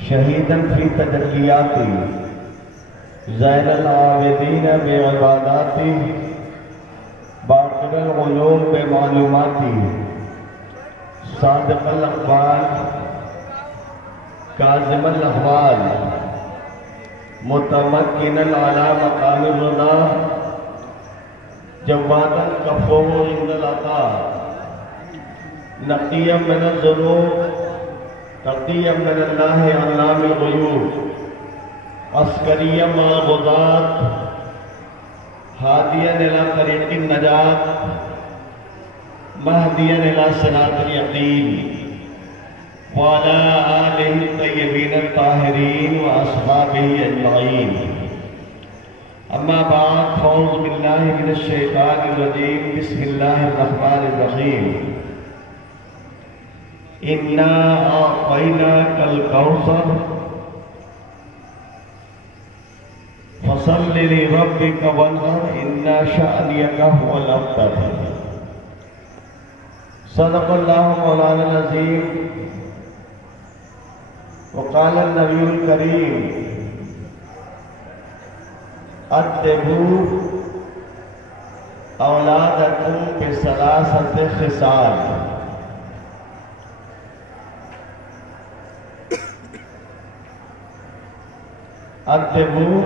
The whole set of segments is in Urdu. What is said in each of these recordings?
شہیداً فی تجلیاتی زین العابدین بعباداتی باقر العلوم بمعلوماتی صادق الاقوال کاظم الاحوال متمکنا علی مقام الرضا جوادا کفو عند العطاء نقیا من الذنوب تقیا من اللہ علام الغیوب عسکریا مع الغزاة ہادیا الی طریق النجات مہدیا الی صراط الیقین وعلی آلہ الطیبین الطاہرین واصحابہ اجمعین اما بعد فاعوذ باللہ من الشیطان الرجیم بسم اللہ الرحمن الرحیم اِنَّا أَعْطَيْنَاكَ الْكَوْثَرَ فَصَلِّ لِرَبِّكَ وَانْحَرْ إِنَّ شَأْنِيَكَ هُوَ الْأَبْتَرُ صدق اللہ مولانا العظیم وقال النبی الکریم اَدِّبُوا أَوْلَادَكُمْ بِثَلَاثَةِ خِصَالٍ اَدِّبُوا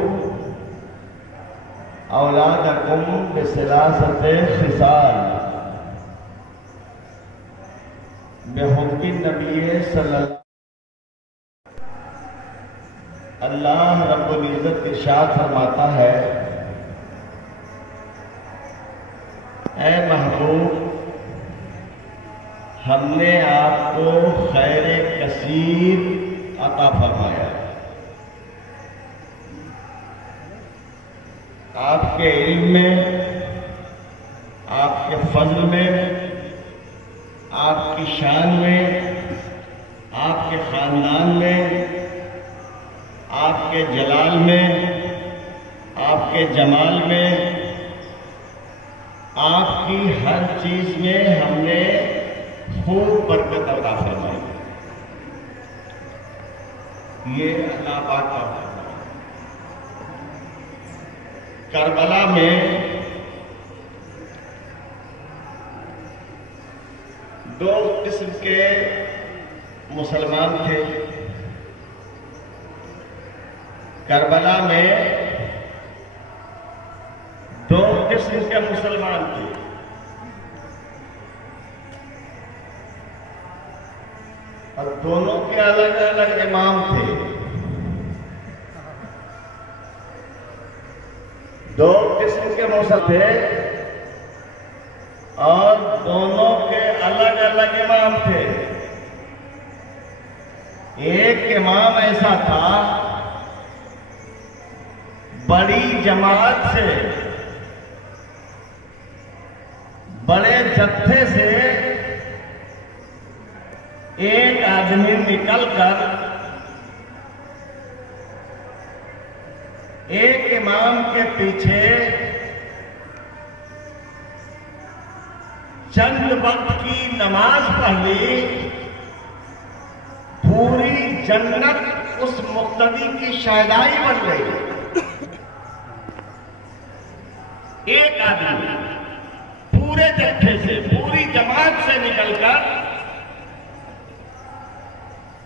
اولادکم بثلاثۃ خصال بحکم نبی صلی اللہ رب العزت ارشاد فرماتا ہے اے محبوب ہم نے آپ کو خیر کثیر عطا فرمایا آپ کے علم میں آپ کے فضل میں آپ کی شان میں آپ کے خاندان میں آپ کے جلال میں آپ کے جمال میں آپ کی ہر چیز میں ہم نے خوب برکت عطا فرمائی یہ اللہ پاک کا کربلا میں دو قسم کے مسلمان تھے کربلا میں دو قسم کے مسلمان تھے اور دونوں کے الگ الگ امام تھے دو قسم کے مسلمان تھے اور دونوں کے الگ الگ امام تھے ایک امام ایسا تھا بڑی جماعت سے بڑے جتھے سے ایک آدمی نکل کر ایک امام کے پیچھے چند وقت کی نماز پڑھ لی پوری جنت اس مقتدی کی شہدائی بن گئی ایک آدمی پورے جتھے سے پوری جماعت سے نکل کر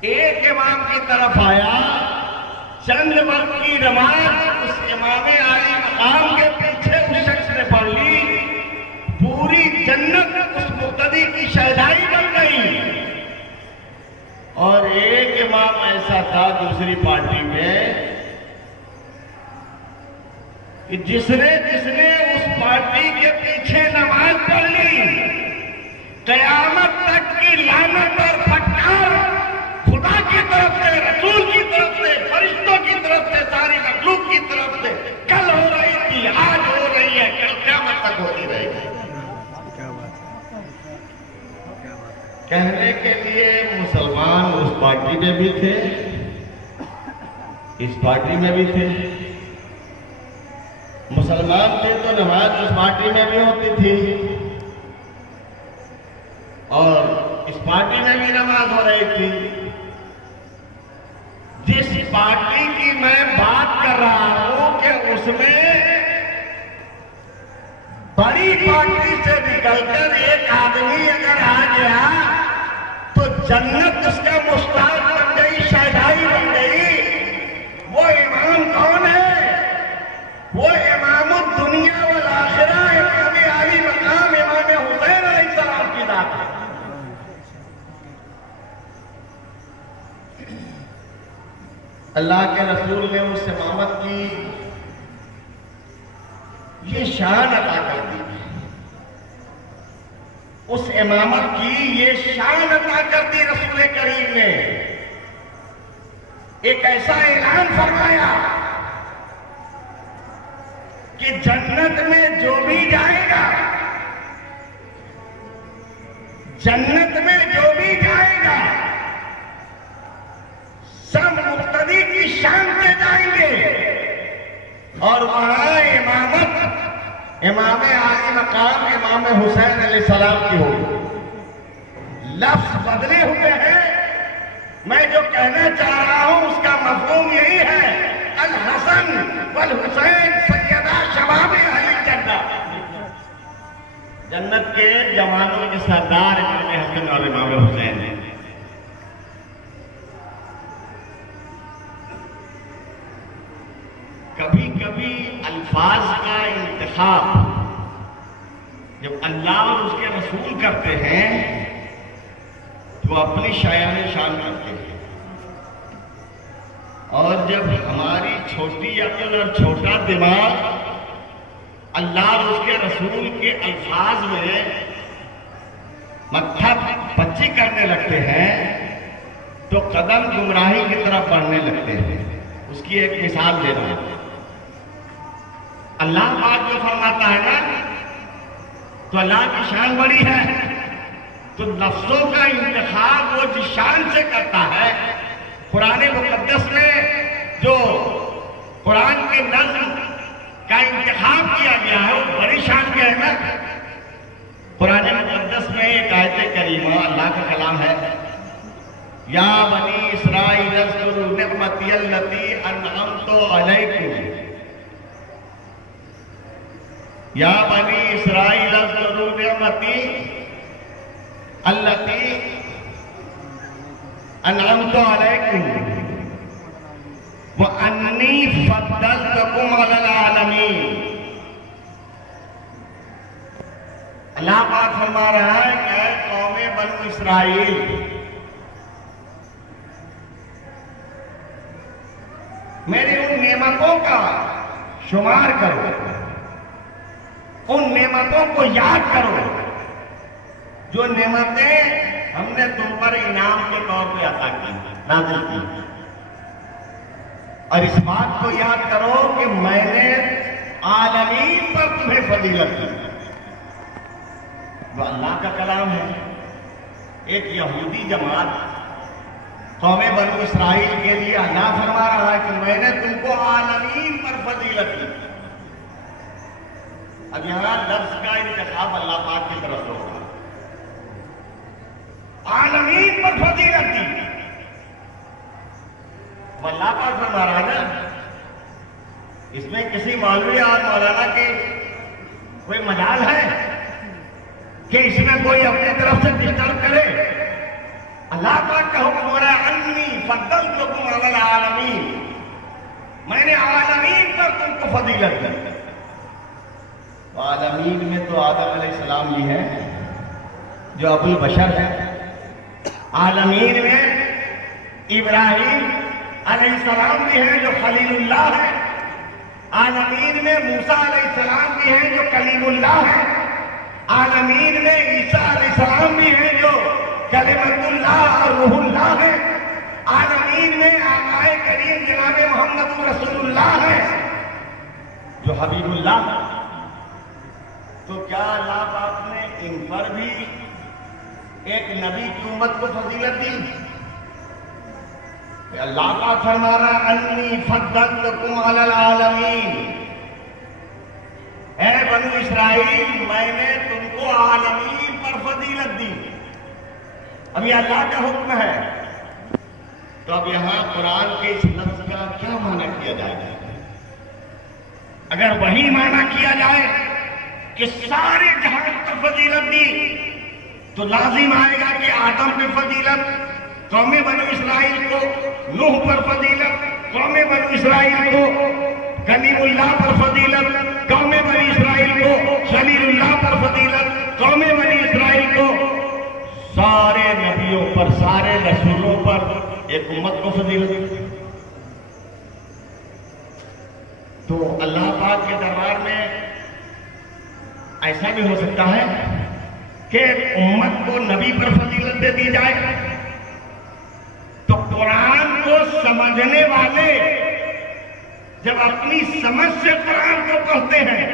ایک امام کی طرف آیا چند وقت کی نماز اس امام عالی مقام کے پیچھے اس شخص نے پڑھ لی پوری جنت اس مقتدی کی شہدائی بن گئی اور ایک امام ایسا تھا دوسری پارٹی میں کہ جس نے اس پارٹی کے پیچھے نماز پڑھ لی قیامت تک کی لعنت اور پھٹکار خدا کی طرف سے رسول کی طرف سے فرشتوں کی طرف سے ساری مخلوق کی طرف سے کل ہو رہی تھی آج ہو رہی ہے کل قیامت تک ہوتی رہے گی کہنے کے لیے مسلمان اس پارٹی میں بھی تھے اس پارٹی میں بھی تھے مسلمان تھے تو نماز اس پارٹی میں بھی ہوتی تھی اور اس پارٹی میں بھی نماز ہو رہی تھی جس پارٹی کی میں بات کر رہا ہوں کہ اس میں بڑی پارٹی سے نکل کر ایک آدمی اگر آ گیا تو جنت اس کا مشتاق بن گئی، شہدائی بن گئی۔ وہ امام کون ہے؟ وہ امام الدنیا والآخرہ، امام عالی مقام امام حسین علیہ السلام کی ذات ہے۔ اللہ کے رسول نے اس امامت کی یہ شان عطا کر دی، اس امامت کی یہ شان عطا کر دی۔ رسول کریم نے ایک ایسا اعلان فرمایا کہ جنت میں جو بھی جائے گا، جنت میں جو بھی جائے گا سب مقتدی کی شان سے جائیں گے، اور وہاں امامت امام عالی مقام امام حسین علیہ السلام کی ہوگی۔ لفظ بدلے ہوئے ہیں، میں جو کہنا چاہ رہا ہوں اس کا مفہوم یہی ہے، الحسن والحسین سیدہ شباب اہل الجنہ، جنت کے جوانوں کے سردار امام حسن اور امام حسین ہیں۔ کبھی کبھی الفاظ کا انتخاب جب اللہ اور اس کے رسول کرتے ہیں تو اپنی شایان شان کرتے ہیں، اور جب ہماری چھوٹی عقل اور چھوٹا دماغ اللہ اور اس کے رسول کے الفاظ میں متھا پچی کرنے لگتے ہیں تو قدم گمراہی کی طرف بڑھنے لگتے ہیں۔ اس کی ایک مثال دے رہا ہوں۔ اللہ پاک جو فرماتا ہے نا تو اللہ کی شان بڑی ہے، تو لفظوں کا انتخاب وہ جس شان سے کرتا ہے۔ قرآن مقدس میں جو قرآن کے نظم کا انتخاب کیا گیا ہے وہ بڑی شان کی ہے نا۔ قرآن مقدس میں ایک آیت کریمہ اللہ کا کلام ہے، یا بنی اسرائیل اذکروا نعمتی التی انعمت علیکم، یا بنی اسرائیل اذکروا نعمتی التی انعمت علیکم وانی فضلتکم علی العالمین۔ اللہ پاک فرما رہا ہے کہ اے قوم بنو اسرائیل، میری ان نعمتوں کا شمار کرو، ان نعمتوں کو یاد کرو جو نعمتیں ہم نے تم پر انعام کے طور پہ عطا کی، نازل کی، اور اس بات کو یاد کرو کہ میں نے عالمین پر تمہیں فضیلت دی۔ وہ اللہ کا کلام ہے۔ ایک یہودی جماعت قوم بنو اسرائیل کے لیے اللہ فرما رہا ہے کہ میں نے تم کو عالمین پر فضیلت دی۔ اب یہاں لفظ کا انتخاب اللہ پاک کی طرف ہوگا، عالمین پر فضیلت دی۔ وہ اللہ پاک فرما رہا ہے نا، اس میں کسی مولوی اور مولانا کے کوئی مجال ہے کہ اس میں کوئی اپنی طرف سے ڈسٹرب کرے؟ اللہ پاک کا حکم ہو رہا ہے، انی فضلتکم علی العالمین، میں نے عالمین پر تم کو فضیلت دی۔ عالمین میں تو آدم علیہ السلام بھی ہے جو ابو البشر ہے، عالمین میں ابراہیم علیہ السلام بھی ہیں جو خلیل اللہ ہے، عالمین میں موسیٰ علیہ السلام بھی ہیں جو کلیم اللہ ہے، عالمین میں عیسیٰ علیہ السلام بھی ہیں جو کلمت اللہ اور روح اللہ ہے، عالمین میں آقا کریم جناب محمد رسول اللہ ہے جو حبیب اللہ ہے۔ تو کیا اللہ پاک نے ان پر بھی ایک نبی کی امت کو فضیلت دی؟ کہ اللہ پاک فرما رہا ہے، انی فضلتکم علی العالمین، اے بنو اسرائیل میں نے تم کو عالمین پر فضیلت دی۔ اب یہ اللہ کا حکم ہے تو اب یہاں قرآن کے اس لفظ کا کیا معنی کیا جائے گا؟ اگر وہی معنی کیا جائے کہ سارے جہان پر فضیلت دی تو لازم آئے گا کہ آدم پہ فضیلت، قوم بنو اسرائیل کو نوح پر فضیلت، قوم بنو اسرائیل کو کلیم اللہ پر فضیلت، قوم بنی اسرائیل کو خلیل اللہ پر فضیلت، قوم بنی اسرائیل کو سارے نبیوں پر، سارے رسولوں پر، ایک امت کو فضیلت۔ تو اللہ پاک کے دربار میں ایسا بھی ہو سکتا ہے کہ امت کو نبی پر فضیلت دے دی جائے، تو قرآن کو سمجھنے والے جب اپنی سمجھ سے قرآن کو پڑھتے ہیں،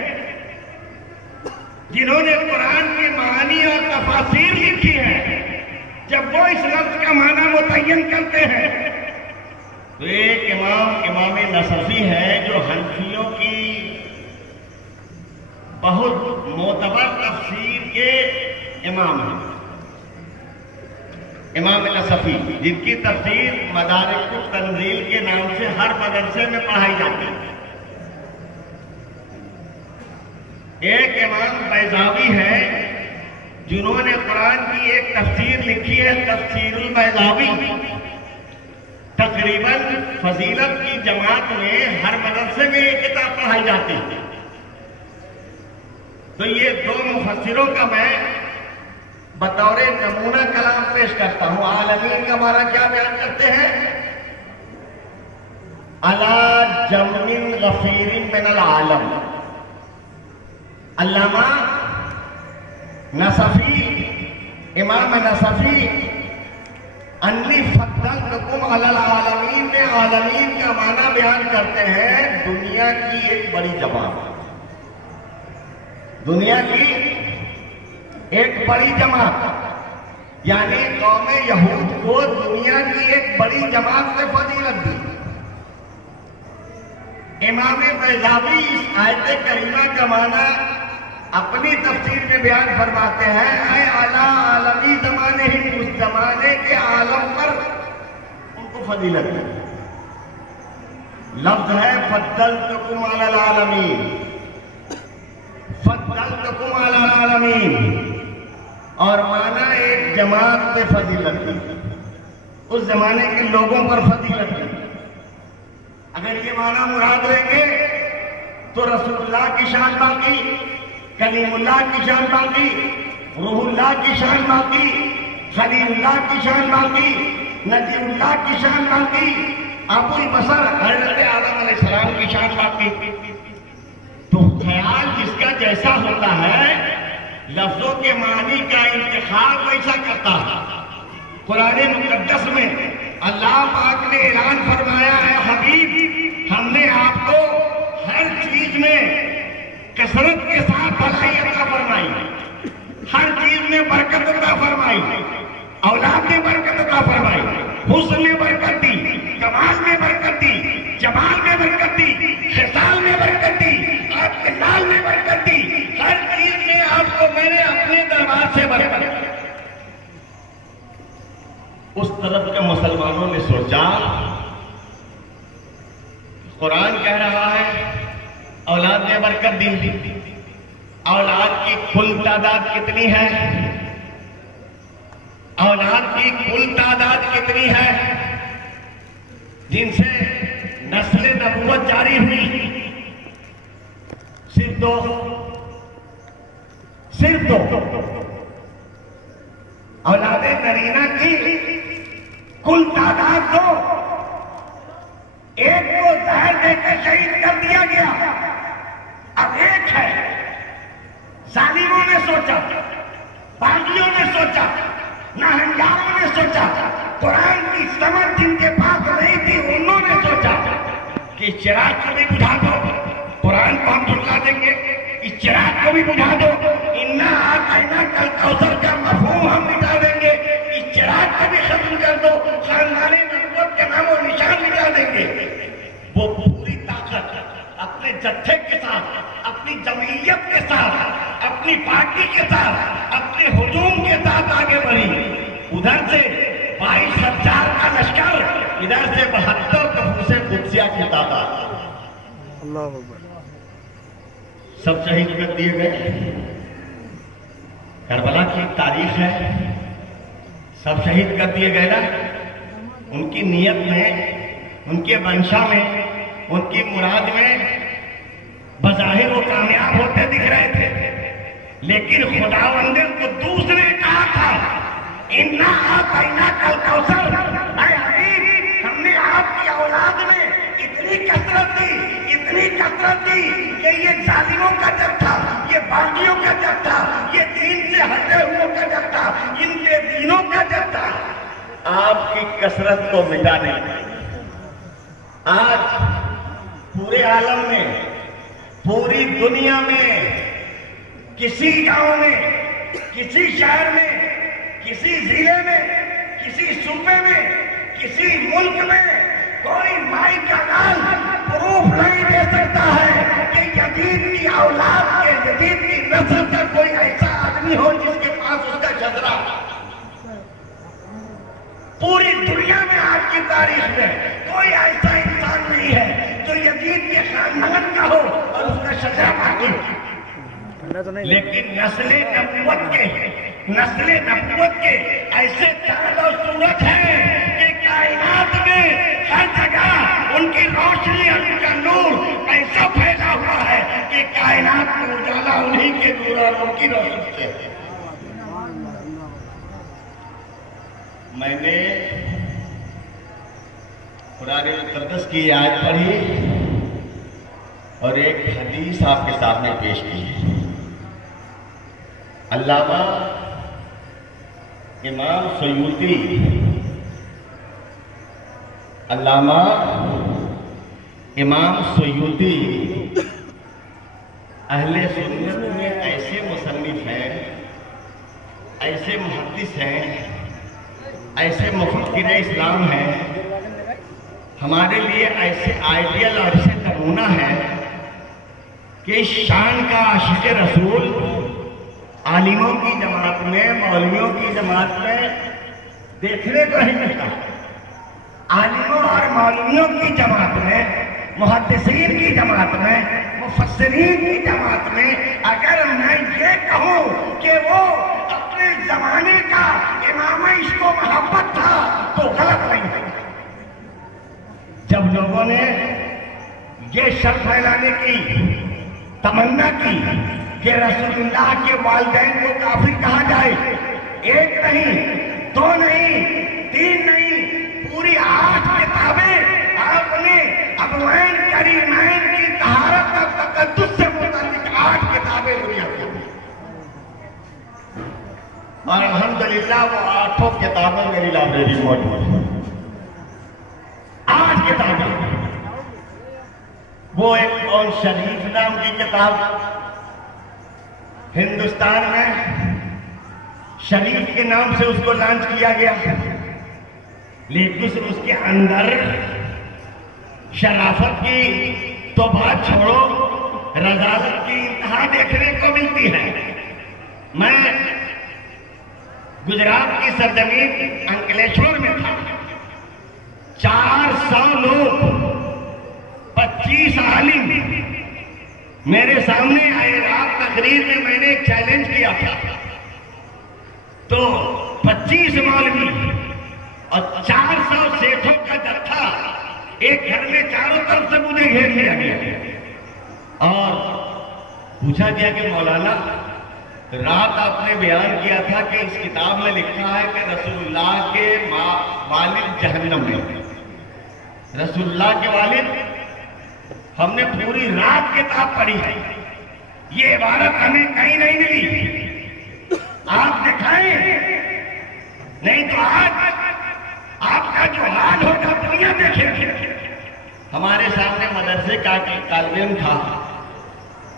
جنہوں نے قرآن کے معانی اور تفاسیر لکھی ہے، جب وہ اس لفظ کا معنی متعین کرتے ہیں، تو ایک امام نصفی ہے جو حنفیوں کی بہت معتبر تفسیر کے امام ہیں، امام نصفی، جن کی تفسیر مدارک التنزیل کے نام سے ہر مدرسے میں پڑھائی جاتی ہے۔ ایک امام بیضاوی ہے جنہوں نے قرآن کی ایک تفسیر لکھی ہے، تفسیر البیضاوی۔ تقریباً فضیلت کی جماعت میں ہر مدرسے میں یہ کتاب پڑھائی جاتی ہے۔ تو یہ دو مفسروں کا میں بطور نمونہ کلام پیش کرتا ہوں۔ عالمین کا معنی کیا بیان کرتے ہیں؟ علی جمن غفیر من العالم۔ علامہ نصفی، امام نصفی انی فضلتکم علی العالمین میں عالمین کا معنی بیان کرتے ہیں دنیا کی ایک بڑی جماعت، دنیا کی ایک بڑی جماعت، یعنی قوم یہود کو دنیا کی ایک بڑی جماعت سے فضیلت دی۔ امام بیضاوی اس آیت کریمہ کا معنی اپنی تفسیر میں بیان فرماتے ہیں، اے اعلیٰ عالمی زمانے ہی، اس زمانے کے عالم پر ان کو فضیلت دی۔ لفظ ہے فضلتکم علی العالمین، فضلتکم علی العالمین، اور معنی ایک جماعت سے فضیلت دی، اس زمانے کے لوگوں پر فضیلت دی۔ اگر یہ معنی مراد لیں گے تو رسول اللہ کی شان باقی، کلیم اللہ کی شان باقی، روح اللہ کی شان باقی، خلیل اللہ کی شان باقی، نبی اللہ کی شان باقی، ابو البشر حضرت آدم علیہ السلام کی شان باقی۔ تو خیال جس کا جیسا ہوتا ہے، لفظوں کے معنی کا انتخاب ویسا کرتا ہے۔ قرآن مقدس میں اللہ پاک نے اعلان فرمایا ہے، حبیب ہم نے آپ کو ہر چیز میں کثرت کے ساتھ بھلائی عطا فرمائی، ہر چیز میں برکت عطا فرمائی، اولاد میں برکت عطا فرمائی، حسن میں برکت دی، کمال میں برکت دی، جمال میں برکت دی، خصال میں برکت دی، آپ کے لال میں برکت دی، ہر چیز میں آپ کو میں نے اپنے دربار سے برکت دی۔ اس طرف کے مسلمانوں نے سوچا، قرآن کہہ رہا ہے اولاد میں برکت دی، اولاد کی کل تعداد کتنی ہے؟ اولاد کی کل تعداد کتنی ہے جن سے نسل نبوت جاری ہوئی؟ صرف دو، صرف دو۔ اولاد نرینہ کی کل تعداد دو، ایک کو زہر دے کے شہید کر دیا گیا، اب ایک ہے۔ ظالموں نے سوچا، باغیوں نے سوچا، ناہنجاروں نے سوچا، قرآن کی سمجھ جن کے پاس نہیں تھی انہوں نے سوچا کہ اس چراغ کو بھی بجھا دو، قرآن کو ہم جھٹلا دیں گے، اس چراغ کو بھی بجھا دو، انا اعطیناک الکوثر کا مفہوم ہم مٹا دیں گے، اس چراغ کو بھی ختم کر دو، خاندان نبوت کا نام و نشان مٹا دیں گے۔ وہ پوری طاقت اپنے جتھے کے ساتھ، اپنی جمعیت کے ساتھ، اپنی پارٹی کے ساتھ، اپنے ہجوم کے ساتھ آگے بڑھی۔ ادھر سے 22,000 کا لشکر ادھر سے 72 نفوس قدسیہ کی تعداد، اللہ اکبر، سب شہید کر دیے گئے۔ کربلا کی ایک تاریخ ہے، سب شہید کر دیے گئے نا۔ ان کی نیت میں، ان کے منشا میں، ان کی مراد میں بظاہر وہ کامیاب ہوتے دکھ رہے تھے، لیکن خداوند قدوس نے کہا تھا اِنَّا أَعْطَيْنَاكَ الْكَوْثَرَ، اے حبیب ہم نے آپ کی اولاد میں اتنی کثرت دی کہ یہ ظالموں کا جب تھا، یہ باغیوں کا جب تھا، یہ دین سے ہٹے ہوئے کا جب تھا، ان کے دینوں کا جب تھا، آپ کی کثرت کو مٹانے۔ آج پورے عالم میں، پوری دنیا میں، کسی گاؤں میں، کسی شہر میں، کسی ضلع میں، کسی صوبے میں، کسی ملک میں کوئی مائی کا نام پروف نہیں دے سکتا ہے کہ یزید کی اولاد کے، یزید کی نسل کا کوئی ایسا آدمی ہو جس کے پاس اس کا شجرہ۔ پوری دنیا میں آج کی تاریخ میں کوئی ایسا انسان نہیں ہے جو یزید کے خاندان کا ہو اور اس کا شجرہ باقی ہو۔ لیکن نسل نبوت کے ایسے چاند اور سورج ہیں کہ کائنات میں ہر جگہ ان کی روشنی اور ان کا نور ایسا پھیلا ہوا ہے کہ کائنات کا اجالا انہیں کے نور اور ان کی روشنی سے ہے۔ میں نے قرآن مقدس کی آیت پڑھی اور ایک حدیث آپ کے سامنے پیش کی ہے۔ علامہ امام سیوطی، علامہ امام سیوطی اہل سنت میں ایسے مصنف ہیں، ایسے محدث ہیں، ایسے مفکر اسلام ہیں، ہمارے لیے ایسے آئیڈیل اور ایسے نمونہ ہے کہ شان کا عاشق رسول عالموں کی جماعت میں، مولویوں کی جماعت میں دیکھنے کو نہیں ملتا۔ عالموں اور مولویوں کی جماعت میں، محدثین کی جماعت میں، مفسرین کی جماعت میں اگر میں یہ کہوں کہ وہ اپنے زمانے کا امام عشق و محبت تھا تو غلط نہیں ہے۔ جب لوگوں نے یہ شر پھیلانے کی تمنا کی کہ رسول اللہ کے والدین کو کافر کہا جائے، ایک نہیں، دو نہیں، تین نہیں، پوری 8 کتابیں آپ نے ابوین کریمین کی طہارت اور تقدس سے متعلق 8 کتابیں دنیا کی، اور الحمدللہ وہ 8 کتابیں میری لائبریری میں موجود ہیں۔ 8 کتابیں، وہ ایک قرآن شریف نام کی کتاب ہندوستان میں شریف کے نام سے اس کو لانچ کیا گیا، لیکن اس کے اندر شرافت کی تو بات چھوڑو، رذالت کی انتہا دیکھنے کو ملتی ہے۔ میں گجرات کی سرزمین انکلیشور میں تھا، 400 لوگ، 25 عالم میرے سامنے آئے۔ رات تقریر میں نے ایک چیلنج کیا تھا، تو 25 مولوی اور 400 سیٹھوں کا جتھا ایک گھر میں چاروں طرف سے مجھے گھیر لیا گیا اور پوچھا گیا کہ مولانا رات آپ نے بیان کیا تھا کہ اس کتاب میں لکھا ہے کہ رسول اللہ کے والد جہنم میں، رسول اللہ کے والد، ہم نے پوری رات کتاب پڑھی ہے، یہ عبارت ہمیں کہیں نہیں ملی، آپ دکھائیں، نہیں تو آج آپ کا جو حال ہوگا دنیا دیکھیں۔ ہمارے سامنے مدرسے کا طالب علم تھا،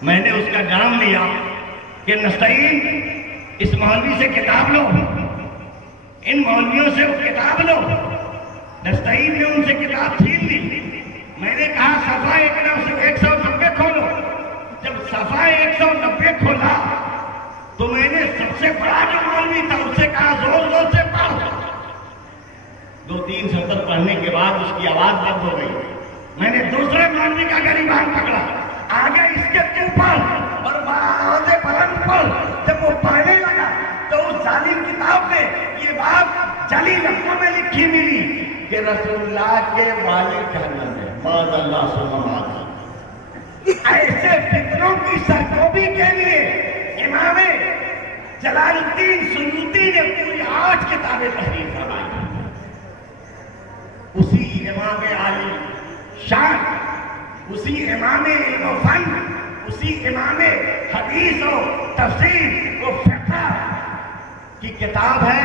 میں نے اس کا نام لیا کہ نستعین اس مولوی سے کتاب لو، ان مولویوں سے وہ کتاب لو۔ نستعین نے ان سے کتاب چھین لی۔ میں نے کہا صفحہ 190 کھولو۔ جب صفحہ 190 کھولا تو میں نے سب سے بڑا جو مولوی تھا اس سے کہا زور زور سے پڑھو۔ 2-3 سطر پڑھنے کے بعد اس کی آواز بند ہو گئی. میں نے دوسرے مولوی کا گریبان پکڑا, آگے اس کے اوپر اور آواز بلند پر جب وہ پڑھنے لگا تو اس ظالم کتاب میں یہ بات جلی لفظوں میں لکھی ملی کہ رسول اللہ کے والد جہنم میں. معاذ اللہ ثم معاذ. ایسے فتنوں کی سرکوبی کے لیے امام جلال الدین سیوطی نے پوری 8 کتابیں تحریر فرمائی. اسی امام عالی شان, اسی امام علم و فن, اسی امام حدیث و تفسیر و فقہ کی کتاب ہے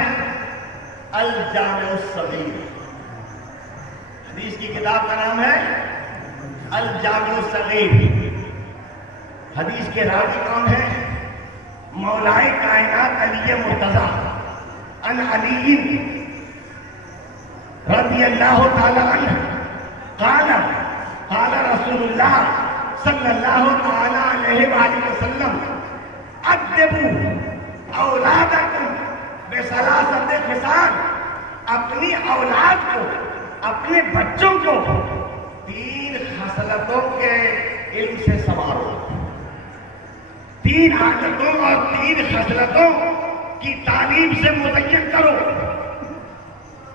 الجامع الصغیر. حدیث کی کتاب کا نام ہے الجامع الصغیر. حدیث کے راوی کون ہے؟ مولائے کائنات علی مرتضیٰ عن علی رضی اللہ تعالی عنہ قال قال رسول اللہ صلی اللہ تعالی علیہ وآلہ وسلم ادبوا اولادکم بثلاثۃ خصال. اپنی اولاد کو, اپنے بچوں کو 3 خصلتوں کے علم سے سنوارو. 3 عادتوں اور 3 خصلتوں کی تعلیم سے مزین کرو.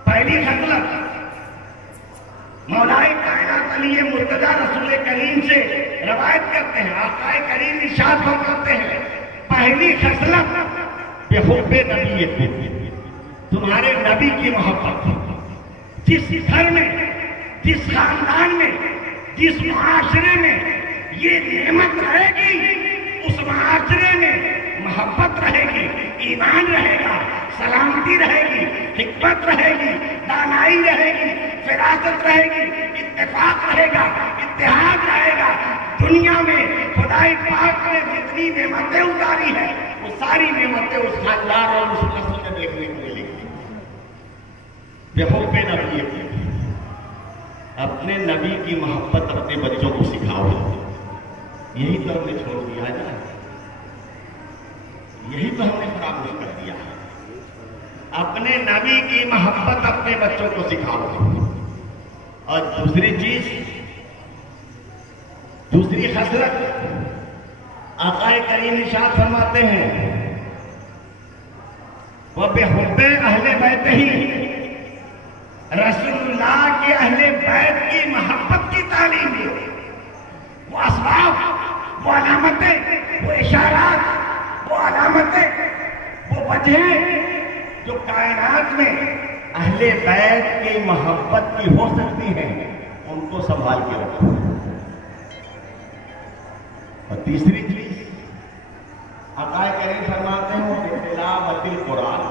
پہلی خصلت, مولائے کائنات علی مرتضیٰ رسول کریم سے روایت کرتے ہیں, آقا کریم ارشاد فرماتے ہیں, پہلی خصلت بحب نبی, تمہارے نبی کی محبت. جس گھر میں, جس خاندان میں, جس معاشرے میں یہ نعمت رہے گی, اس معاشرے میں محبت رہے گی, ایمان رہے گا, سلامتی رہے گی, حکمت رہے گی, دانائی رہے گی, فراست رہے گی, اتفاق رہے گا, اتحاد رہے گا. دنیا میں خدائے پاک نے جتنی نعمتیں اتاری ہیں وہ ساری نعمتیں اس خاندان اور اس نسل میں دیکھنے کو ملیں گی. بحب نبی, اپنے نبی کی محبت اپنے بچوں کو سکھاؤ. یہی تو ہم نے چھوڑ دیا ہے نا, یہی تو ہم نے فراموش کر دیا. اپنے نبی کی محبت اپنے بچوں کو سکھاؤ. اور دوسری چیز, دوسری خصلت, آقا کریم ارشاد فرماتے ہیں وَبِحُبِّ اہل بیتہ, رسول اللہ کے اہل بیت کی محبت کی تعلیم دو. وہ اسباب, وہ علامتیں, وہ اشارات, وہ علامتیں, وہ وجہیں جو کائنات میں اہل بیت کی محبت کی ہو سکتی ہیں, ان کو سنبھال کے رکھو. اور تیسری چیز آقا کریم فرماتے ہیں تلاوت القرآن,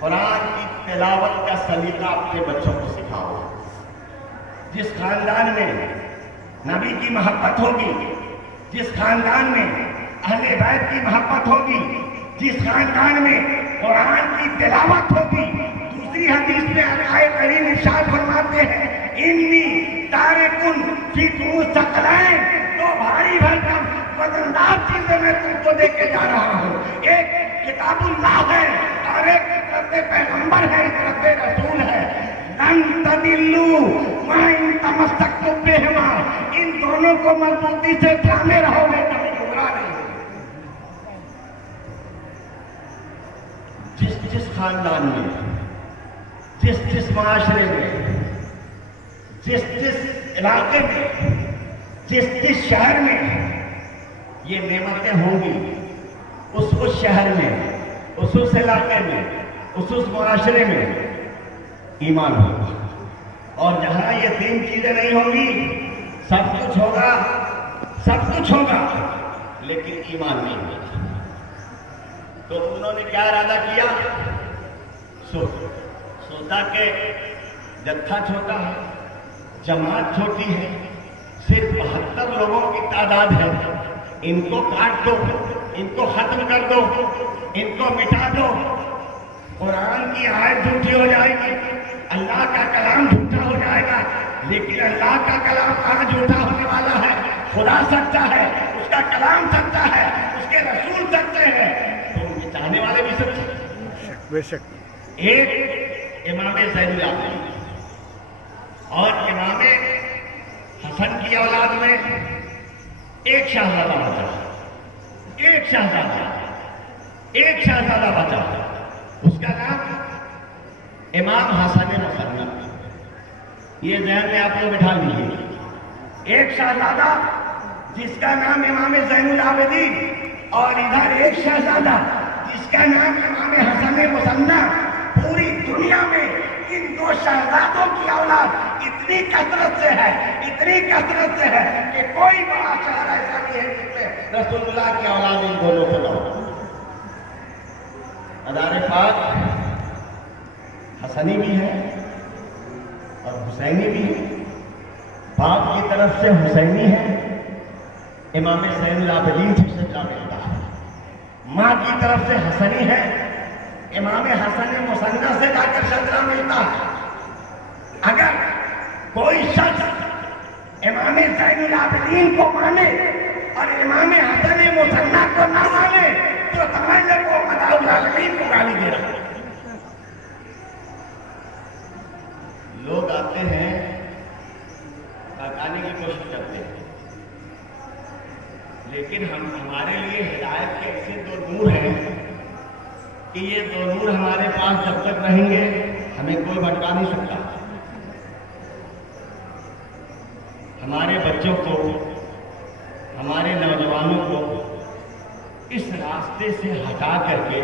قرآن کی تلاوت کا سلیقہ اپنے بچوں کو سکھاؤ. جس خاندان میں نبی کی محبت ہوگی, جس خاندان میں اہل بیت کی محبت ہوگی, جس خاندان میں قرآن کی تلاوت ہوگی. دوسری حدیث میں آقا کریم ارشاد فرماتے ہیں انی تارکن فیکم ثقلین, 2 بھاری بھرکم وزندار چیزیں میں تم کو دے کے جا رہا ہوں. ایک کتاب اللہ ہے اور ایک حضرت پیغمبر ہے, حضرت رسول ہے. لن تضلوا ما ان تمسکتم بہما, ان دونوں کو مضبوطی سے تھامے رہو گے کبھی گمراہ نہیں ہوگے. جس خاندان میں, جس معاشرے میں, جس علاقے میں, جس شہر میں یہ نعمتیں ہوں گی, اس شہر میں, اس علاقے میں, اس معاشرے میں ایمان ہوگا. اور جہاں یہ 3 چیزیں نہیں ہوں گی, سب کچھ ہوگا, سب کچھ ہوگا, لیکن ایمان نہیں ہوگا. تو انہوں نے کیا ارادہ کیا؟ سوچا کہ جتھا چھوٹا ہے, جماعت چھوٹی ہے, صرف 72 لوگوں کی تعداد ہے, ان کو کاٹ دو, ان کو ختم کر دو, ان کو مٹا دو. قرآن کی آیت جھوٹی ہو جائے گی, اللہ کا کلام جھوٹا ہو جائے گا. لیکن اللہ کا کلام کہاں جھوٹا ہونے والا ہے؟ خدا سچا ہے, اس کا کلام سچا ہے, اس کے رسول سچے ہیں, تو ان کے چاہنے والے بھی سچے. بے شک. امام زین العابدین اور امام حسن کی اولاد میں ایک شہزادہ بچا، ایک شہزادہ بچا، اس کا نام امام حسن مصنع۔ یہ ذہن میں آپ لوگ بٹھا لیجیے، ایک شہزادہ جس کا نام امام زین العابدین اور ادھر ایک شہزادہ جس کا نام امام حسن مصنع۔ پوری دنیا میں ان دو شہزادوں کی اولاد اتنی کثرت سے ہے کہ کوئی بڑا شہر ایسا نہیں ہے جس میں رسول اللہ کی اولاد ان دونوں کو نہ ہو۔ مدار پاک حسنی بھی ہے اور حسینی بھی ہے، باپ کی طرف سے حسینی ہے، امام زین العابدین سے صدقہ ملتا ہے، ماں کی طرف سے حسنی ہے، امام حسن مصنع سے جا کر صدقہ ملتا ہے۔ اگر کوئی شخص امام زین العابدین کو مانے اور امام حسن مصنع کو نہ مانے تو سمجھ لے وہ مدار العالمین کو گالی دے رہا ہے۔ لوگ آتے ہیں بہکانے کی کوشش کرتے ہیں، لیکن ہمارے لیے ہدایت کے ایسے دو نور ہیں کہ یہ دو نور ہمارے پاس جب تک رہیں گے ہمیں کوئی بھٹکا نہیں سکتا۔ ہمارے بچوں کو، ہمارے نوجوانوں کو اس راستے سے ہٹا کر کے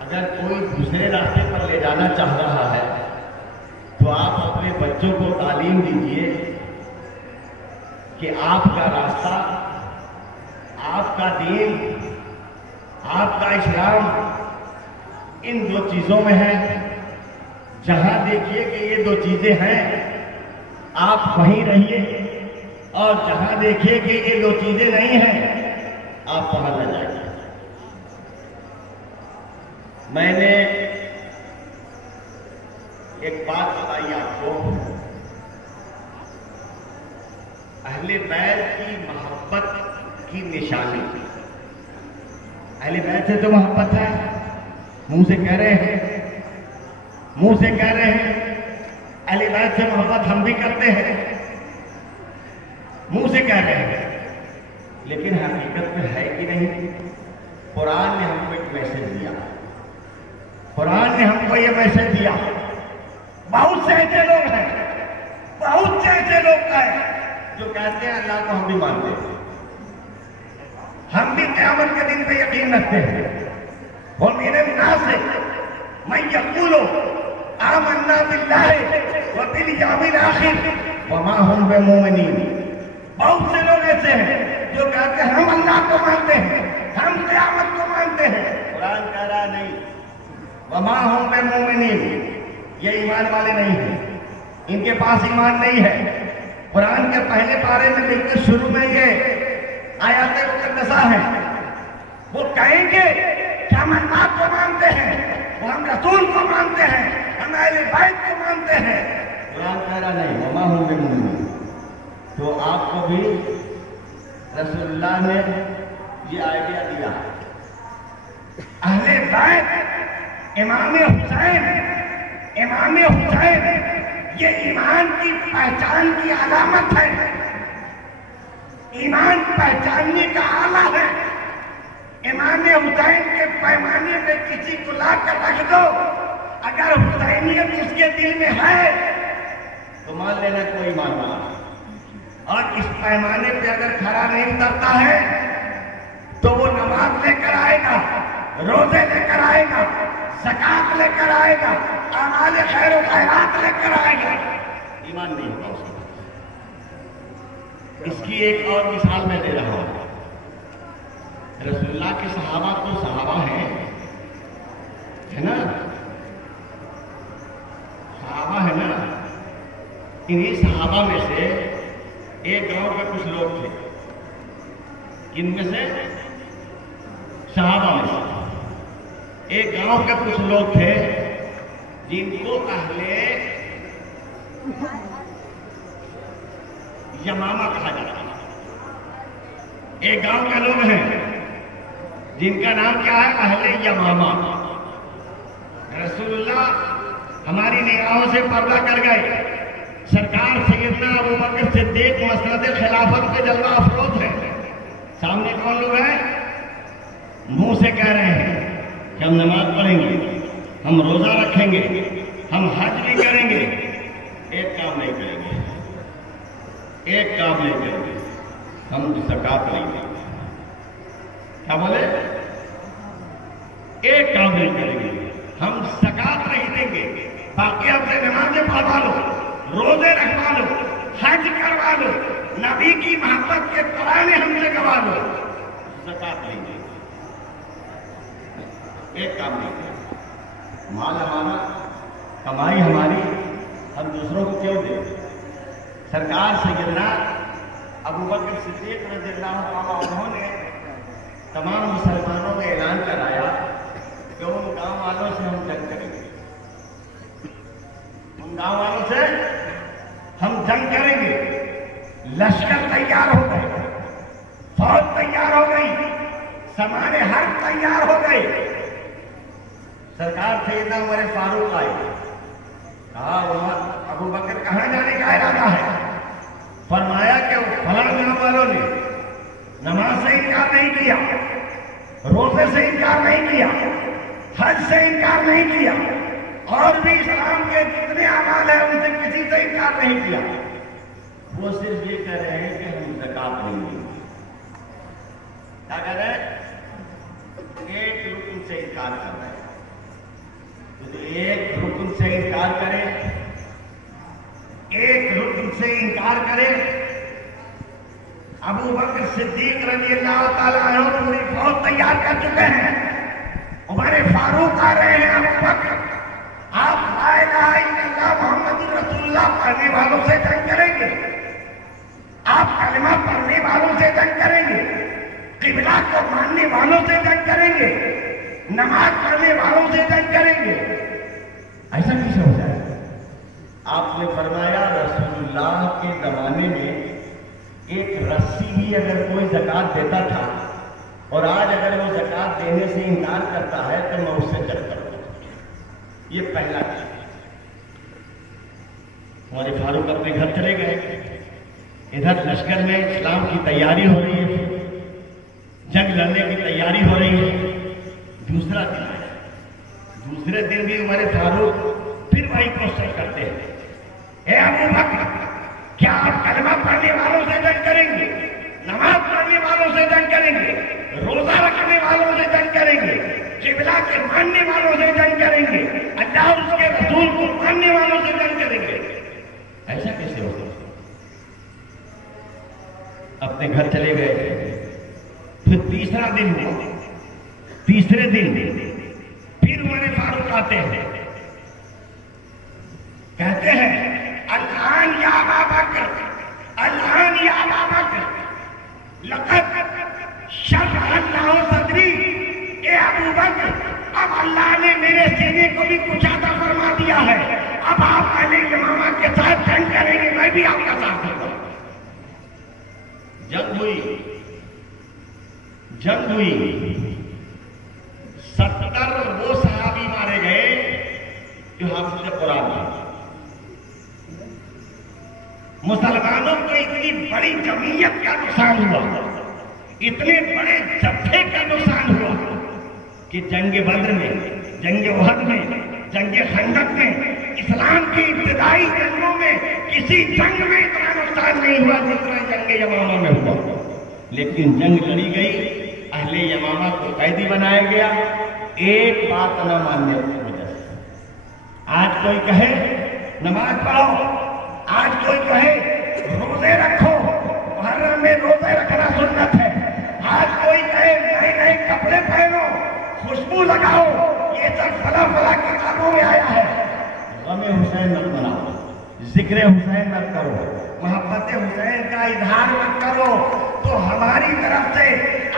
اگر کوئی دوسرے راستے پر لے جانا چاہ رہا ہے تو آپ اپنے بچوں کو تعلیم دیجیے کہ آپ کا راستہ، آپ کا دین، آپ کا اسلام ان دو چیزوں میں ہے۔ جہاں دیکھیے کہ یہ دو چیزیں ہیں آپ وہیں رہیے، اور جہاں دیکھیے کہ یہ دو چیزیں نہیں ہیں آپ وہاں نہ جائیے۔ میں نے ایک بات بتائی آپ کو، اہل بیت کی محبت کی نشانی، اہل بیت سے تو محبت ہے، منہ سے کہہ رہے ہیں، اہل بیت سے محبت ہم بھی کرتے ہیں، منہ سے کہہ رہے ہیں، لیکن حقیقت میں ہے کہ نہیں؟ قرآن نے ہم کو ایک میسج دیا، قرآن نے ہم کو یہ میسج دیا۔ بہت سے ایسے لوگ ہیں جو کہتے ہیں اللہ کو ہم بھی مانتے ہیں، ہم بھی قیامت کے دن پہ یقین رکھتے ہیں، وَمِنَ النَّاسِ مَن يَقُولُ آمَنَّا بِاللَّهِ وَبِالْيَوْمِ الْآخِرِ وَمَا هُمْ بِمُؤْمِنِينَ۔ بہت سے لوگ ایسے ہیں جو کہتے ہیں ہم اللہ کو مانتے ہیں، ہم قیامت کو مانتے ہیں، قرآن کہہ رہا نہیں وَمَا هُمْ بِمُؤْمِنِينَ، یہ ایمان والے نہیں ہیں، ان کے پاس ایمان نہیں ہے۔ قرآن کے پہلے پارے میں بالکل شروع میں یہ آیات مقدسہ ہیں، وہ کہیں گے کہ ہم اللہ کو مانتے ہیں، وہ ہم رسول کو مانتے ہیں، ہم اہل بیت کو مانتے ہیں، قرآن کہہ رہا نہیں وَمَا هُمْ بِمُؤْمِنِينَ۔ تو آپ کو بھی رسول اللہ نے یہ آئیڈیا دیا، اہل بیت، امام حسین یہ ایمان کی پہچان کی علامت ہے، ایمان پہچاننے کا آلہ ہے۔ امام حسین کے پیمانے میں کسی کو لا کر رکھ دو، اگر حسینیت اس کے دل میں ہے تو مان لینا کوئی ایمان والا، اور اس پیمانے پہ اگر کھڑا نہیں اترتا ہے تو وہ نماز لے کر آئے گا، روزے لے کر آئے گا، زکات لے کر آئے گا، اعمال خیر و خیرات لے کر آئے گا، ایمان نہیں ہوگا اس کا۔ اس کی ایک اور مثال میں دے رہا ہوں، رسول اللہ کے صحابہ تو صحابہ ہیں، ہے نا، صحابہ ہے نا، انہی صحابہ میں سے ایک گاؤں کے کچھ لوگ تھے، کن میں سے؟ صحابہ میں سے ایک گاؤں کے کچھ لوگ تھے جن کو اہل یمامہ کہا جاتا ہے۔ ایک گاؤں کے لوگ ہیں جن کا نام کیا ہے؟ اہل یمامہ۔ رسول اللہ ہماری نگاہوں سے پردہ کر گئے. سرکار سیدنا ابوبکر صدیق مسند خلافت کے جلوہ افروز ہے. سامنے کون لوگ ہیں؟ منہ سے کہہ رہے ہیں کہ ہم نماز پڑھیں گے، ہم روزہ رکھیں گے، ہم حج بھی کریں گے. ایک کام نہیں کریں گے، ایک کام نہیں کریں گے، ہم زکات نہیں دیں گے. کیا بولے؟ ایک کام نہیں کریں گے، ہم زکات نہیں دیں گے. باقی ہم سے نمازیں پڑھوا لو، روزے رکھوا لو، حج کروا لو، نبی کی محبت کے ترانے ہم سے گوا لو، زکات نہیں دیں گے. ایک کام نہیں کریں گے. مال ہمارا، کمائی ہماری، ہم دوسروں کو کیوں دیں؟ سرکار سیدنا ابوبکر صدیق رضی اللہ تعالیٰ عنہ نے تمام مسلمانوں میں اعلان کرایا کہ ان گاؤں والوں سے ہم جنگ کریں گے، ان گاؤں والوں سے ہم جنگ کریں گے. لشکر تیار ہو گئے، فوج تیار ہو گئی، سامان حرب تیار ہو گئے. سرکار سیدنا عمر فاروق آئے، کہا ابوبکر کہاں جانے کا ارادہ ہے؟ فرمایا کہ فلاں گاؤں والوں نے نماز سے انکار نہیں کیا، روزے سے انکار نہیں کیا، حج سے انکار نہیں کیا، اور بھی اسلام کے جتنے اعمال ہیں ان سے کسی سے انکار نہیں کیا. وہ صرف یہ کہہ رہے ہیں کہ ہم زکات نہیں دیں گے. کیا کہہ رہے ہیں؟ ایک رکن سے انکار کر رہے ہیں. ایک رکن سے انکار کرے، ایک رکن سے انکار کرے. ابوبکر صدیق رضی اللہ تعالیٰ عنہ پوری فوج تیار کر چکے ہیں. عمر فاروق آ رہے ہیں. ابوبکر آپ لا الہ الا اللہ محمد رسول اللہ پڑھنے والوں سے جنگ کریں گے، آپ کلمہ پڑھنے والوں سے جنگ کریں گے، قبلہ کو ماننے والوں سے جنگ کریں گے، نماز پڑھنے والوں سے جنگ کریں گے. ایسا کیسے ہو جائے؟ آپ نے فرمایا رسول اللہ کے زمانے میں ایک رسی بھی اگر کوئی زکات دیتا تھا اور آج اگر وہ زکات دینے سے انکار کرتا ہے تو میں اس سے جنگ کروں گا. یہ پہلا چیز. عمر فاروق اپنے گھر چلے گئے. ادھر لشکر میں اسلام کی تیاری ہو رہی ہے، جنگ لڑنے کی تیاری ہو رہی ہے. دوسرا دن ہے، دوسرے دن بھی عمر فاروق پھر وہی کوشش کرتے ہیں. اے ابوبکر، کیا آپ کلمہ پڑھنے والوں سے جنگ کریں گے، نماز پڑھنے والوں سے جنگ کریں گے، روزہ رکھنے والوں سے جنگ کریں گے، قبلہ کے ماننے والوں سے جنگ کریں گے، اللہ اور اس کے رسول کو ماننے والوں سے جنگ کریں گے؟ ایسا کیسے ہو سکتا؟ اپنے گھر چلے گئے. پھر تیسرا دن ہوا. تیسرے دن پھر عمر فاروق آتے ہیں، کہتے ہیں الآن یا ابا بکر، الآن یا ابا بکر لقد شرح اللہ صدری. اے ابو بکر، اب اللہ نے میرے سینے کو بھی کچھ عطا فرما دیا ہے. اب آپ علی امامہ کے ساتھ جنگ کریں گے، میں بھی آپ کا ساتھ دوں گا. جنگ ہوئی، جنگ ہوئی. 70 وہ صحابی مارے گئے جو حافظ قرآن تھے. مسلمانوں کو اتنی بڑی جمعیت کا نقصان ہوا، اتنے بڑے جتھے کا نقصان ہوا کہ جنگ بدر میں، جنگ احد میں، جنگ خندق میں، اسلام کی ابتدائی جنگوں میں کسی جنگ میں اتنا نقصان نہیں ہوا جتنا جنگ یمامہ میں ہوا. لیکن جنگ لڑی گئی، اہل یمامہ کو قیدی بنایا گیا ایک بات نہ ماننے کی وجہ سے. آج کوئی کہے نماز پڑھو، آج کوئی کہے روزے رکھو، محرم میں روزے رکھنا سنت ہے. آج کوئی کہے نئے نئے کپڑے پہنو، خوشبو لگاؤ، یہ سب فلاں فلاں کتابوں میں آیا ہے. غم حسین مت مناؤ، ذکر حسین مت کرو، محبت حسین کا اظہار مت کرو. تو ہماری طرف سے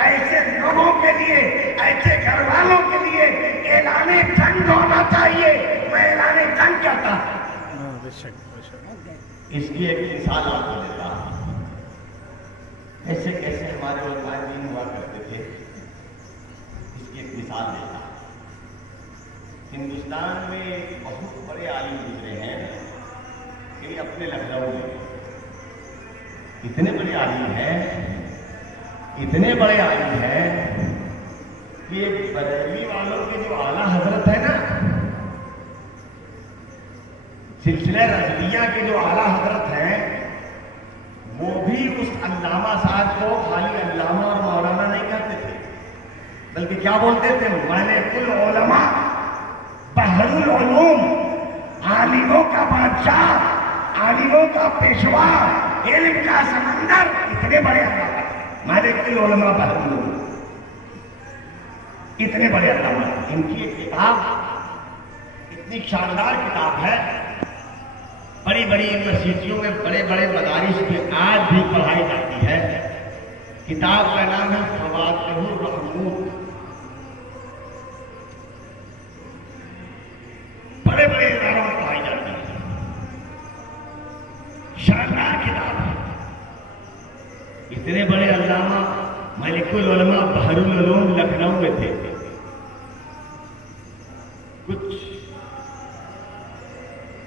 ایسے لوگوں کے لیے، ایسے گھر والوں کے لیے اعلان جنگ ہونا چاہیے. میں اعلان جنگ کرتا ہوں. اس کی ایک مثال آپ کو دیتا ہوں. ایسے کیسے ہمارے علماء دین ہوا کرتے تھے، اس کی ایک مثال دیتا ہوں. ہندوستان میں بہت بڑے عالم گزرے ہیں کہ اپنے لکھنؤ میں اتنے بڑے عالم ہیں، اتنے بڑے عالم ہیں کہ بریلوی والوں کے جو اعلیٰ حضرت ہے نا، سلسلہ رضویہ کے جو اعلیٰ حضرت ہیں، وہ بھی اس علامہ صاحب کو خالی علامہ اور مولانا نہیں کہتے تھے، بلکہ کیا بولتے تھے؟ ملک العلماء، بحر العلوم، عالموں کا بادشاہ، عالموں کا پیشوا، علم کا سمندر، اتنے بڑے علامہ ملک العلماء بحر العلوم، اتنے بڑے علامہ۔ ان کی ایک کتاب اتنی شاندار کتاب ہے، بڑی بڑی یونیورسٹیوں میں بڑے بڑے مدارس میں آج بھی پڑھائی جاتی ہے۔ کتاب کا نام ہے فواکہ الرحمون۔ بڑے بڑے اداروں میں پڑھائی جاتی ہے، شاندار کتاب ہے۔ اتنے بڑے علامہ ملک العلماء بحر العلوم لکھنؤ میں تھے۔ کچھ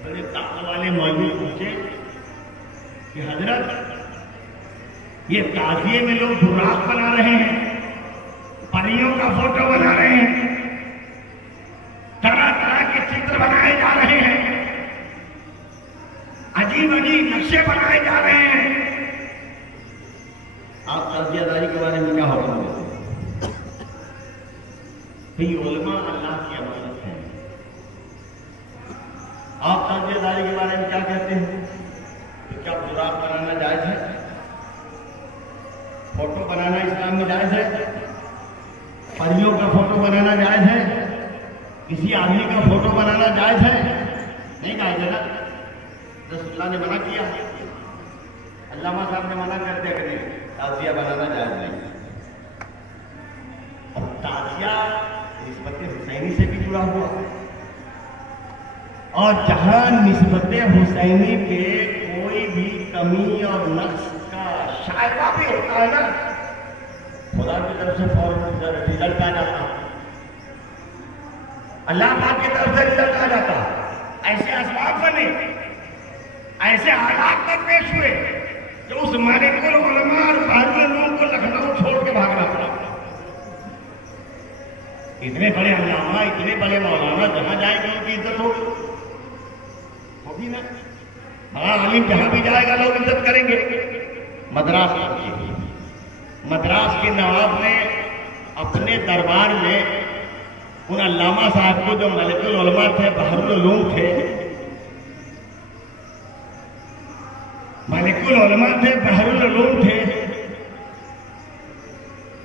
بڑے طاقت والے مولوی پوچھے کہ حضرت، یہ تعزیے میں لوگ براق بنا رہے ہیں، پریوں کا فوٹو بنا رہے ہیں، طرح طرح کے چتر بنائے جا رہے ہیں، عجیب عجیب نقشے بنائے جا رہے ہیں، آپ تعزیہ داری کے بارے میں کیا حکم دیتے ہیں؟ علماء اللہ کی امانت ہے، آپ تعزیہ داری کے بارے میں کیا کہتے ہیں؟ کیا براق بنانا جائز ہے؟ فوٹو بنانا اسلام میں جائز ہے؟ پریوں کا فوٹو بنانا جائز ہے؟ کسی آدمی کا فوٹو بنانا جائز ہے؟ نہیں جائز ہے نا؟ رسول اللہ نے منع کیا، علامہ صاحب نے منع کر دیا کہ تعزیہ بنانا جائز نہیں۔ اب تعزیہ نسبت حسینی سے بھی جڑا ہوا ہے، اور جہاں نسبت حسینی کے کوئی بھی کمی اور نقص کا شائبہ بھی ہوتا ہے نا، خدا کی طرف سے فوراً رزلٹ آ جاتا، اللہ پاک کی طرف سے رزلٹ آ جاتا۔ ایسے اسباب بنے، ایسے حالات پر پیش ہوئے کہ اس ملک العلماء اور بحر العلوم کو لکھنؤ چھوڑ کے بھاگنا پڑا۔ اتنے بڑے علامہ، اتنے بڑے مولانا، جہاں جائے گا ان کی عزت ہوگی نا، بڑا عالم جہاں بھی جائے گا لوگ عزت کریں گے۔ مدراس کے نواب نے اپنے دربار میں ان علامہ صاحب کو، جو ملک العلماء تھے، بحر العلوم تھے، ملک العلماء تھے، بحر العلوم تھے،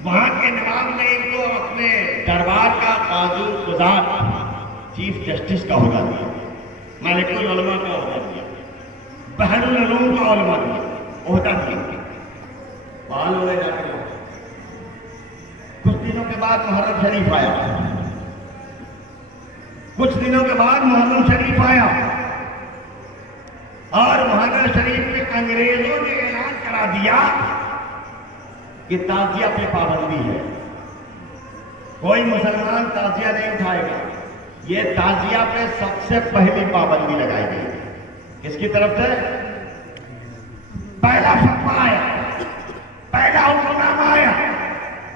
وہاں کے نواب نے ان کو اپنے دربار کا قاضی القضات، چیف جسٹس کا عہدہ دیا، ملک العلماء کا عہدہ دیا، بحر العلوم کا علماء دیا، عہدہ دیا۔ بحال ہوئے جا کے کچھ دنوں کے بعد محرم شریف آیا، کچھ دنوں کے بعد محرم شریف آیا، اور محرم شریف میں انگریزوں نے اعلان کرا دیا کہ تعزیہ پہ پابندی ہے، کوئی مسلمان تعزیہ نہیں اٹھائے گا۔ یہ تعزیہ پہ سب سے پہلی پابندی لگائی گئی۔ کس کی طرف سے؟ پہلا فتویٰ آیا، پہلا حکم نامہ آیا،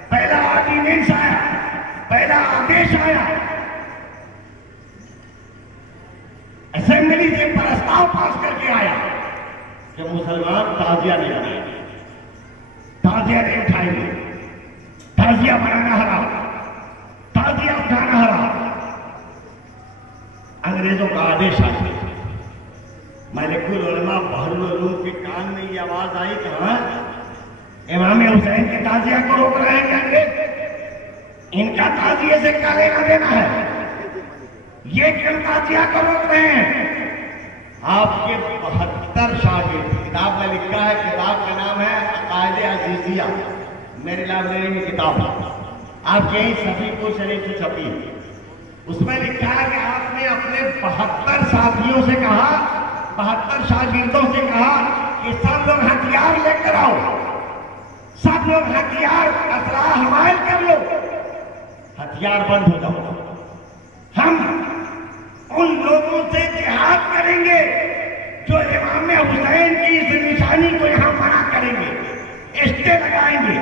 پہلا آرڈیننس آیا، پہلا آدیش آیا، اسمبلی سے پرستاؤ پاس کر کے آیا کہ مسلمان تعزیہ نہیں اٹھائیں گے، تعزیہ نہیں اٹھائیں گے، تعزیہ بنانا حرام، تعزیہ اٹھانا حرام۔ انگریزوں کا آدیش آیا، ملک العلماء بحر العلوم کے کان میں یہ آواز آئی کہ ہاں امام حسین کے تعزیہ کو روک رہے ہیں انگریز، ان کا تعزیے سے کیا لینا دینا ہے، یہ کیوں تعزیہ کو روک رہے ہیں؟ آپ کے 72 شاگرد، کتاب میں لکھا ہے، کتاب کا نام ہے عقائد عزیزیہ، میری لائبریری میں کتاب ہے، آپ یہی صفی پور شریف سے چھپی ہے، اس میں لکھا ہے کہ آپ نے اپنے 72 ساتھیوں سے کہا، 72 شاگردوں سے کہا کہ سب لوگ ہتھیار لے کر آؤ، سب لوگ ہتھیار اسلحہ حمائل کر لو، ہتھیار بند ہو جاؤ، ہم ان لوگوں سے جہاد کریں گے جو امام حسین کی اس نشانی کو یہاں منع کریں گے، اسٹے لگائیں گے،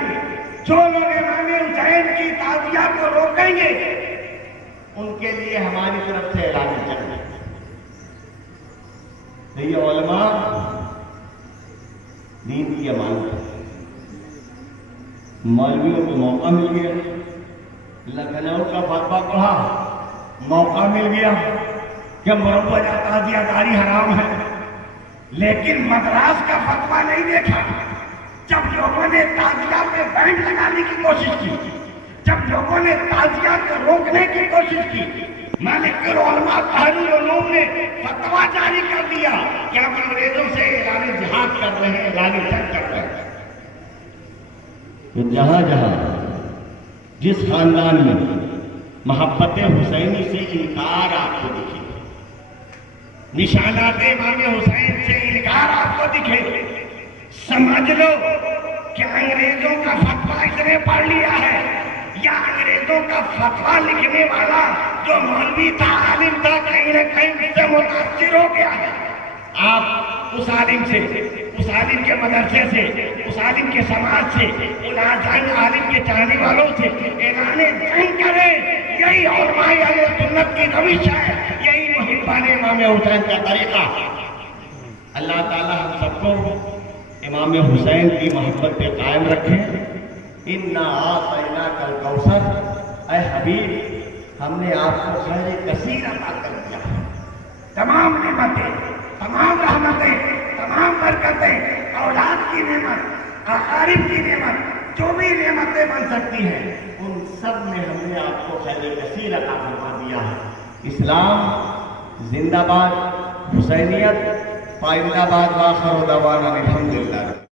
جو لوگ امام حسین کی تعزیہ کو روکیں گے ان کے لیے ہماری طرف سے اعلان جنگ ہے۔ تو یہ علماء دین کی امانت ہے۔ مولویوں کو موقع مل گیا، لکھنؤ کا فتویٰ پڑھا، موقع مل گیا کہ مروجہ تعزیہ داری حرام ہے، لیکن مدراس کا فتویٰ نہیں دیکھا۔ جب لوگوں نے تعزیہ پہ بینڈ لگانے کی کوشش کی، جب لوگوں نے تعزیہ کو روکنے کی کوشش کی، مالک العلماء قاری العلوم نے فتویٰ جاری کر دیا کہ ہم انگریزوں سے اعلان جہاد کر رہے ہیں، اعلان جنگ کر رہے ہیں۔ تو جہاں جہاں جس خاندان میں محبت حسینی سے انکار آپ کو دکھے، نشانات امام حسین سے انکار آپ کو دکھے، سمجھ لو کہ انگریزوں کا فتویٰ اس نے پڑھ لیا ہے، یا انگریزوں کا فتویٰ لکھنے والا جو مولوی تھا، عالم تھا، کہیں نہ کہیں اس سے متاثر ہو گیا ہے۔ آپ اس عالم سے، اس عالم کے مدرسے سے، اس عالم کے سماج سے، ان عالم کے چاہنے والوں سے اعلان جنگ کریں۔ یہی علماء اہل سنت کی روش ہے، یہی محبان امام حسین کا طریقہ۔ اللہ تعالی ہم سب کو امام حسین کی محبت پہ قائم رکھیں۔ اِنَّا أَعْطَيْنَاكَ الْكَوْثَرَ، اے حبیب ہم نے آپ کو خیر کثیر عطا کر دیا، تمام نعمتیں، تمام رحمتیں، تمام برکتیں، اولاد کی نعمت، اقارب کی نعمت، جو بھی نعمتیں بن سکتی ہیں ان سب میں ہم نے آپ کو خیر کثیر عطا فرما دیا ہے۔ اسلام زندہ باد، حسینیت پائندہ باد، وآخر دعوانا الحمدللہ۔